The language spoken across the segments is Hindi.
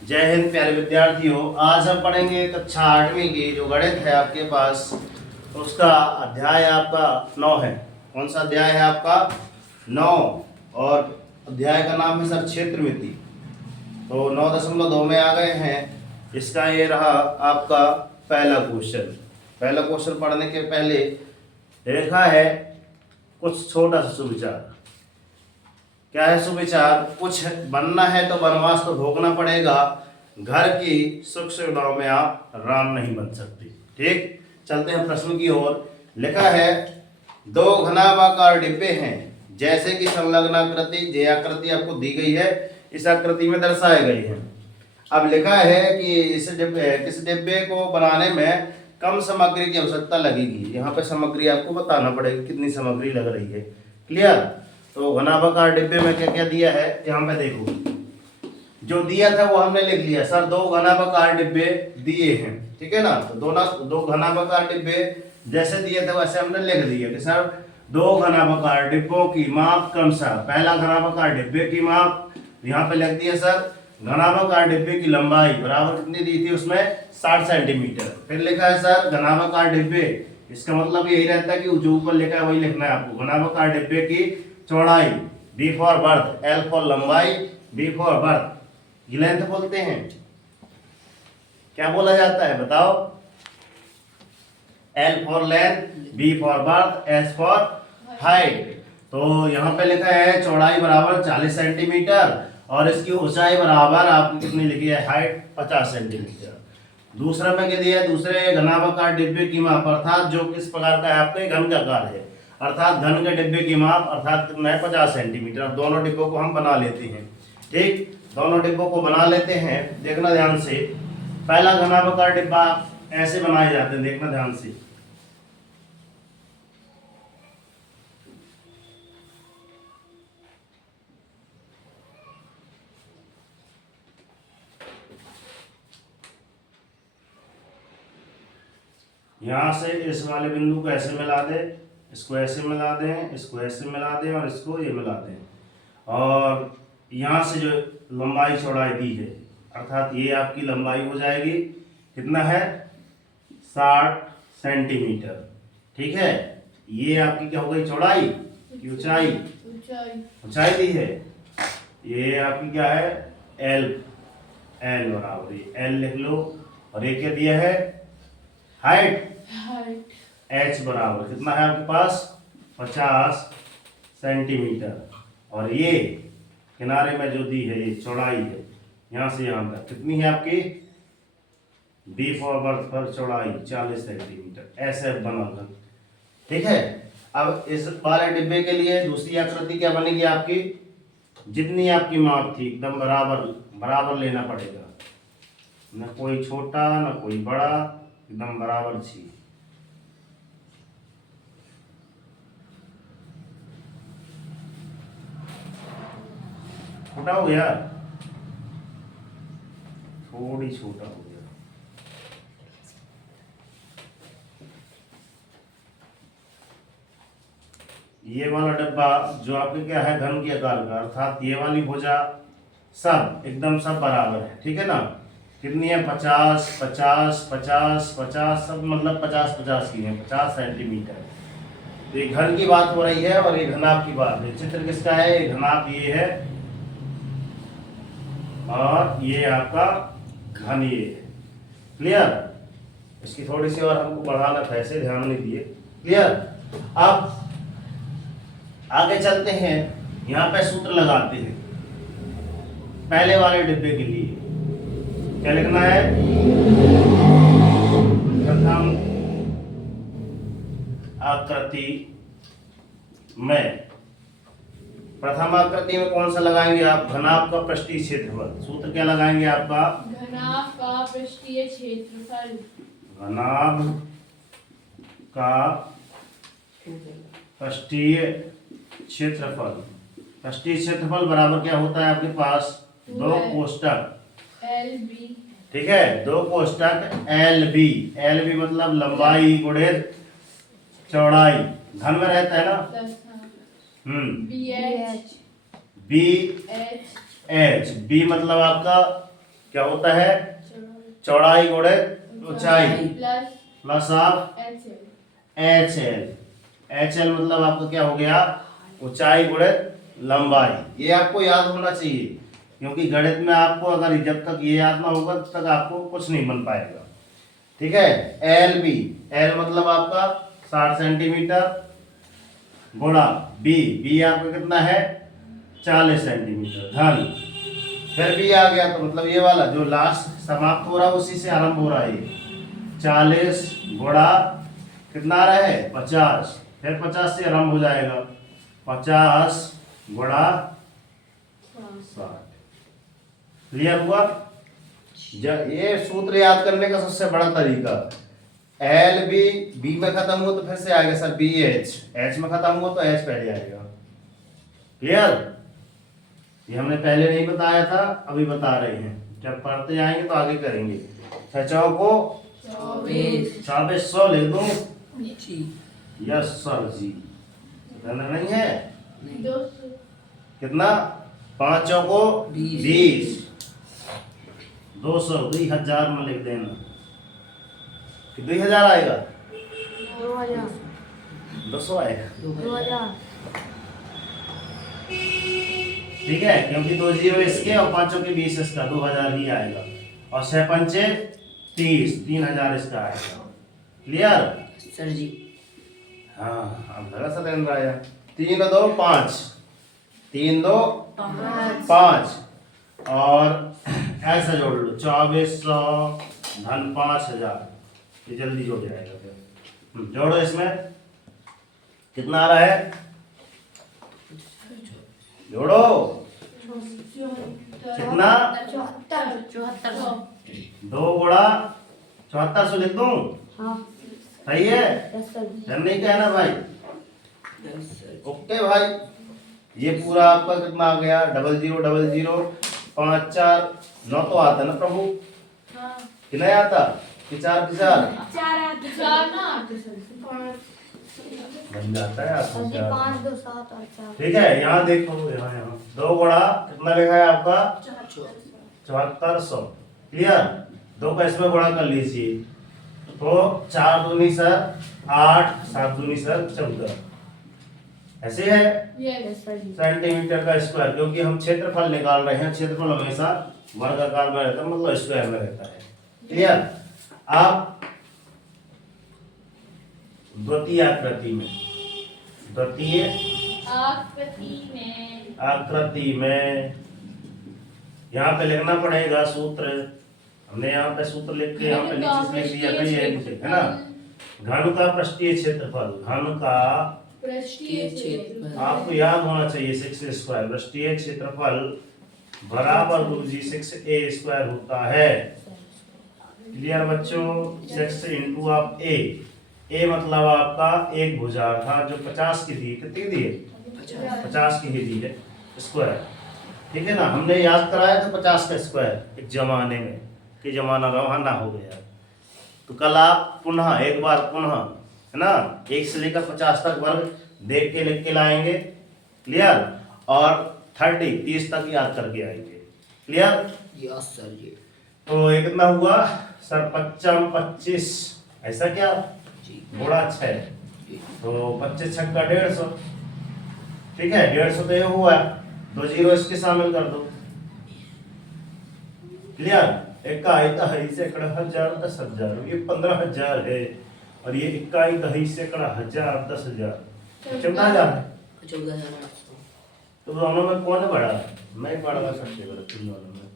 जय हिंद प्यारे विद्यार्थियों। आज हम पढ़ेंगे कक्षा 8वीं की जो गणित है आपके पास, उसका अध्याय आपका 9 है। कौन सा अध्याय है आपका? 9। और अध्याय का नाम है सर क्षेत्रमिति। तो 9.2 में आ गए हैं। इसका ये रहा आपका पहला क्वेश्चन। पहला क्वेश्चन पढ़ने के पहले लिखा है कुछ छोटा सा सुविचार। क्या है सुविचार? कुछ बनना है तो वनवास तो भोगना पड़ेगा, घर की सुख सुविधाओं में आप राम नहीं बन सकते। ठीक, चलते हैं प्रश्न की ओर। लिखा है दो घनाभाकार डिब्बे हैं, जैसे कि संलग्न आकृति जे आकृति आपको दी गई है, इस आकृति में दर्शाए गए हैं। अब लिखा है कि इस डिब्बे को बनाने में कम सामग्री की आवश्यकता लगेगी। यहाँ पे सामग्री आपको बताना पड़ेगी, कितनी सामग्री लग रही है। क्लियर? तो घनाभाकार डिब्बे में क्या क्या दिया है यहाँ पे देखो। जो दिया था वो हमने लिख लिया सर, दो घनाभाकार डिब्बे दिए हैं, ठीक है ना। तो दो घनाभाकार डिब्बे जैसे दिए थे वैसे हमने लिख दिया कि सर दो घनाभाकार डिब्बों की माप क्रमशः। पहला घनाभाकार डिब्बे की माप यहाँ पे लिख दिया सर। घनाभाकार डिब्बे की लंबाई बराबर कितनी दी थी उसमें? 60 सेंटीमीटर। फिर लिखा है सर घनाभाकार डिब्बे, इसका मतलब यही रहता है कि जो ऊपर लिखा है वही लिखना है आपको। घनाभाकार डिब्बे की चौड़ाई, B for breadth, L for लंबाई, बी फॉर बर्थ, ये लेंथ बोलते हैं। क्या बोला जाता है बताओ? L for length, B for breadth, S for height. तो यहाँ पे लिखा है चौड़ाई बराबर 40 सेंटीमीटर और इसकी ऊंचाई बराबर आपने कितनी लिखी है? Height 50 centimetre. दूसरा में क्या दिया है? दूसरे घनाभाकार डिब्बे की माप, अर्थात जो किस प्रकार का है आपके घन का आकार है, अर्थात घन के डिब्बे की माप अर्थात कितना है? 50 सेंटीमीटर। अब दोनों डिब्बों को हम बना लेते हैं। ठीक, दोनों डिब्बों को बना लेते हैं। देखना ध्यान से, पहला घनाभाकार डिब्बा ऐसे बनाए जाते हैं, देखना ध्यान से। यहां से इस वाले बिंदु को ऐसे मिला दे, इसको ऐसे मिला दें, इसको ऐसे मिला दें और इसको ये मिला दें। और यहाँ से जो लंबाई चौड़ाई दी है, अर्थात ये आपकी लंबाई हो जाएगी कितना है? 60 सेंटीमीटर। ठीक है, ये आपकी क्या हो गई? चौड़ाई की ऊंचाई, ऊंचाई दी है। ये आपकी क्या है? एल, एल बराबर ये एल लिख लो। और ये क्या दिया है? हाइट, एच बराबर कितना है आपके पास? 50 सेंटीमीटर। और ये किनारे में जो दी है ये चौड़ाई है, यहाँ से यहाँ तक कितनी है आपकी? बी फॉर बर्थ पर चौड़ाई 40 सेंटीमीटर। ऐसे बना। ठीक है, अब इस वाले डिब्बे के लिए दूसरी आकृति क्या बनेगी आपकी? जितनी आपकी माप थी एकदम बराबर बराबर लेना पड़ेगा, न कोई छोटा न कोई बड़ा, एकदम बराबर चाहिए। छोटा हो गया, थोड़ी छोटा हो गया। ये वाला डब्बा जो आपके क्या है? घन के आकार का, अर्थात ये वाली भुजा सब एकदम सब बराबर है। ठीक है ना। कितनी है? 50 50 50 50, सब मतलब 50 50 की है, 50 सेंटीमीटर। तो ये घन की बात हो रही है और ये घनाभ की बात है। चित्र किसका है? ये घनाभ ये है और ये आपका घन ये है। क्लियर? इसकी थोड़ी सी और हमको बढ़ाना था, ऐसे ध्यान नहीं दिए। क्लियर? अब आगे चलते हैं, यहाँ पे सूत्र लगाते हैं पहले वाले डिब्बे के लिए। क्या लिखना है? प्रथम आकृति में, प्रथम आकृति में कौन सा लगाएंगे आप? घनाभ का पृष्ठीय क्षेत्रफल। सूत्र क्या लगाएंगे आपका? घनाभ का पृष्ठीय क्षेत्रफल। घनाभ का पृष्ठीय क्षेत्रफल। पृष्ठीय क्षेत्रफल बराबर क्या होता है आपके पास? दो कोष्टक एल बी। ठीक है, दो कोष्टक एल बी। एल बी मतलब लंबाई गुणित चौड़ाई, घन में रहता है ना। B H, B H, B मतलब आपका क्या होता है? चौड़ाई गुणे ऊंचाई plus plus of H L. H L मतलब आपका क्या हो गया? ऊंचाई गुणे लंबाई। ये आपको याद होना चाहिए, क्योंकि गणित में आपको अगर जब तक ये याद ना होगा तब तक आपको कुछ नहीं बन पाएगा। ठीक है। एल बी, एल मतलब आपका 60 सेंटीमीटर गुणा बी, बी आपका कितना है? 40 सेंटीमीटर धन, फिर बी आ गया तो मतलब ये वाला जो लास्ट समाप्त हो रहा है उसी से आरंभ हो रहा है ये 40 गुणा कितना आ रहा है? 50, फिर 50 से आरंभ हो जाएगा 50 गुणा 60। क्लियर हुआ? ये सूत्र याद करने का सबसे बड़ा तरीका, एल बी, बी में खत्म हुआ तो फिर से आएगा सर बी एच, एच में खत्म हुआ तो एच पहले आएगा। क्लियर? ये हमने पहले नहीं बताया था, अभी बता रहे हैं, जब पढ़ते जाएंगे तो आगे करेंगे। छचौ को 2400 लिख दूं? यस सर जी। कहना नहीं है? 200 कितना? 5 चौको 20, 200 2000 में लिख देना कि 2000 आएगा, 200 आएगा। ठीक है, क्योंकि 2 जीरो इसके और 5 के 20 इसका 2000 ही आएगा, और 6 पंचे 30, 3000 इसका आएगा। क्लियर सर जी? हाँ, अब लगा सर आया। 3 2 5, 3 2 5, और ऐसा जोड़ लो 2400 धन 5000, ये जल्दी जोड़ जाएगा फिर। जोड़ो, इसमें कितना आ रहा है? जोड़ो कितना? 74 2 गुणा 7400 लिख दूं? सही है? डर नहीं कहना भाई। ओके भाई, ये पूरा आपका कितना आ गया? 00 00 5 4 9 तो आता ना प्रभु? कि नहीं आता? कि 4 4 ना बन जाता है आपको। 5 2 7 और 4। ठीक है, यहाँ देखो, यहाँ 2 गुणा कितना लिखा है आपका? 7400। क्लियर? 2 का इसमें गुणा कर लीजिए तो 4 दूनी सर 8, 7 दूनी सर 14, ऐसे है यस सेंटीमीटर का स्क्वायर, क्योंकि हम क्षेत्रफल निकाल रहे हैं। क्षेत्रफल हमेशा वर्गाकार में रहता है, मतलब स्क्वायर में रहता है। क्लियर? आप द्वितीय आकृति में, द्वितीय आकृति में यहाँ पे लिखना पड़ेगा सूत्र। हमने यहाँ पे सूत्र लिख के यहाँ पे नीचे लिख दिया था, ये नीचे है ना। घन का पृष्ठीय क्षेत्रफल, घन का पृष्ठीय क्षेत्रफल आपको याद होना चाहिए 6 स्क्वायर, पृष्ठीय क्षेत्रफल बराबर गुरुजी 6a स्क्वायर होता है। क्लियर बच्चों? 6 इंटू आप a मतलब आपका एक भुजा था जो 50 की थी, कितनी दी है? 50 की ही दी है स्क्वायर। ठीक है ना, हमने याद कराया था 50 का स्क्वायर एक जमाने में, कि जमाना रवाना हो गया। तो कल आप पुनः एक बार पुनः है ना 1 से लेकर 50 तक वर्ग देख के लिख के लाएंगे। क्लियर? और 30 तक याद करके आएंगे। क्लियर? यस सर जी। तो ये कितना हुआ सर? 55 25, ऐसा क्या? गुणा 6, तो 25 छक्का 150। ठीक है, 150 तो ये हुआ, 2 जीरो इसके शामिल कर दो। क्लियर? इकाई दहाई सैकड़ा हजार 10,000, ये 15,000 है, और ये इकाई दहाई सैकड़ा हजार 10,000, 14,000 है। 14,800। तो दोनों में कौन है बड़ा? मैं बड़ा सबसे बड़ा तुम दोनों में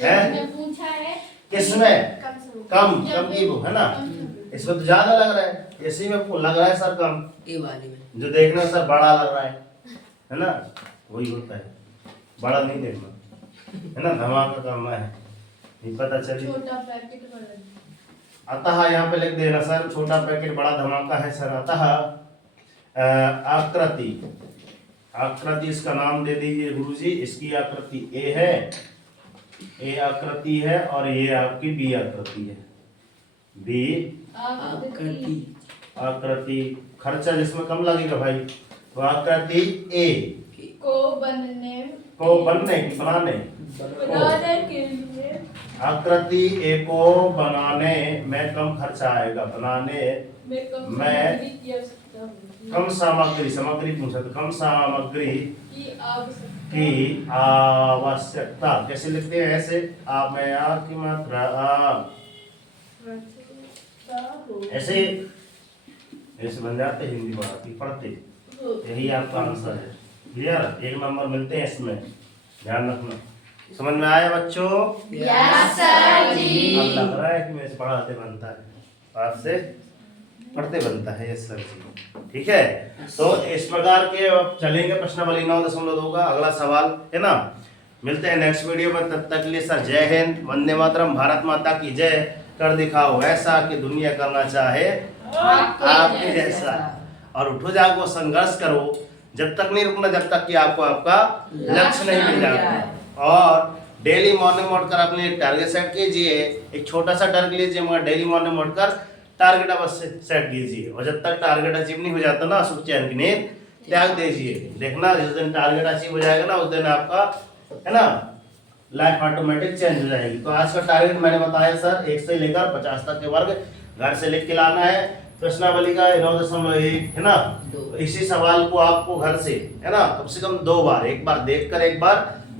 है। पूछा है किसमें कम की वो है ना, इसमें तो ज्यादा लग रहा है, इसी में लग रहा है सर कम, ये वाले में जो देखने में सर बड़ा लग रहा है ना, वही होता है। बड़ा नहीं देखना है ना, धमाका करना है, नहीं पता चली। छोटा पैकेट बड़ा। अतः यहाँ पे लिख देना सर, छोटा पैकेट बड़ा धमाका है सर। अतः आकृति इसका नाम दे दीजिए गुरुजी। इसकी आकृति ए है, ए आकृति है, और ये आपकी बी आकृति है। बी आकृति खर्चा जिसमें कम लगेगा भाई, तो आकृति ए को बनने को बनाने के लिए आकृति ए को बनाने में कम खर्चा आएगा। बनाने मैं कम सामग्री पूछा तो कम सामग्री की आवश्यकता कैसे लिखते हैं? ऐसे आप में आ की मात्रा ऐसे ऐसे बन जाते हिंदी मराठी पढ़ते। यही आपका आंसर है। क्लियर? 1 नंबर मिलते हैं इसमें, ध्यान रखना। समझ में आया बच्चों? यस सर जी। अब लग रहा है कि मेरे से पढ़ाते बनता है, आपसे पढ़ते बनता है। यस सर जी, ठीक है। तो इस प्रकार के अब चलेंगे प्रश्नावली 9.2 का अगला सवाल, है ना। मिलते हैं नेक्स्ट वीडियो में, तब तक के लिए सर जय हिंद, वंदे मातरम, भारत माता की जय। कर दिखाओ ऐसा कि दुनिया करना चाहे आपके जैसा, और उठो जागो संघर्ष करो, जब तक नहीं रुकना जब तक कि आपको आपका लक्ष्य नहीं मिल जाता। और डेली मॉर्निंग उठकर अपने टारगेट सेट कीजिए। एक छोटा सा टारगेट लीजिए मगर डेली मॉर्निंग उठकर टारगेट अवश्य सेट कीजिए। और जब तक टारगेट अचीव नहीं हो जाता ना, सुख चैन की नींद त्याग दीजिए। देखना जिस दिन टारगेट अचीव हो जाएगा ना, उस दिन आपका, है ना, लाइफ ऑटोमेटिक चेंज हो जाएगी। तो आज का टारगेट मैंने बताया सर 1 से लेकर 50 तक के वर्ग घर से लिख के लाना है। प्रश्नावली का 9.1, है ना। तो इसी सवाल को आपको घर से, है ना, कम से कम 2 बार, एक बार देखकर एक बार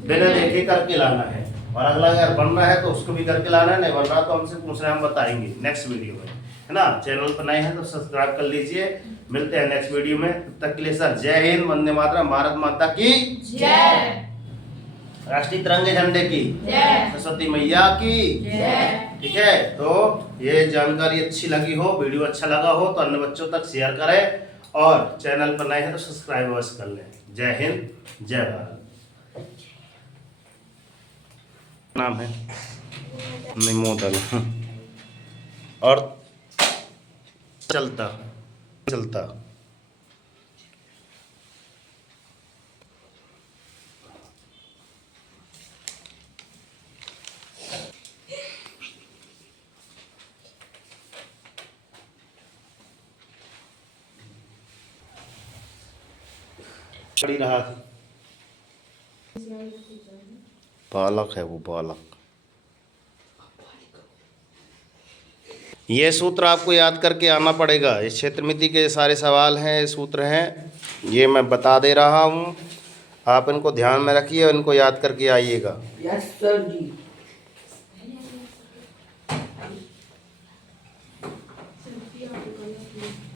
बिना देखे करके लाना है। और अगला अगर बन रहा है तो उसको भी करके लाना है, नहीं बन रहा तो हमसे पूछना है, हम बताएंगे नेक्स्ट वीडियो में, है ना। चैनल पर नए हैं तो सब्सक्राइब कर लीजिए। मिलते हैं नेक्स्ट वीडियो में, तब तक के लिए सर जय हिंद, वंदे मातरम, भारत माता की जय, राष्ट्रीय तिरंगे झंडे की जय, सरस्वती मैया की जय। ठीक है। तो ये जानकारी अच्छी लगी हो, वीडियो अच्छा लगा हो तो अन्य बच्चों तक शेयर करें, और चैनल पर नए हैं तो सब्सक्राइब अवश्य कर लें। जय हिंद, जय भारत। नाम है निमोदल, और चलता चलता पड़ी रहा। बालक है वो, बालक। ये सूत्र आपको याद करके आना पड़ेगा। इस क्षेत्रमिति के सारे सवाल हैं, ये सूत्र हैं, ये मैं बता दे रहा हूँ। आप इनको ध्यान में रखिए और इनको याद करके आइएगा। यस सर जी।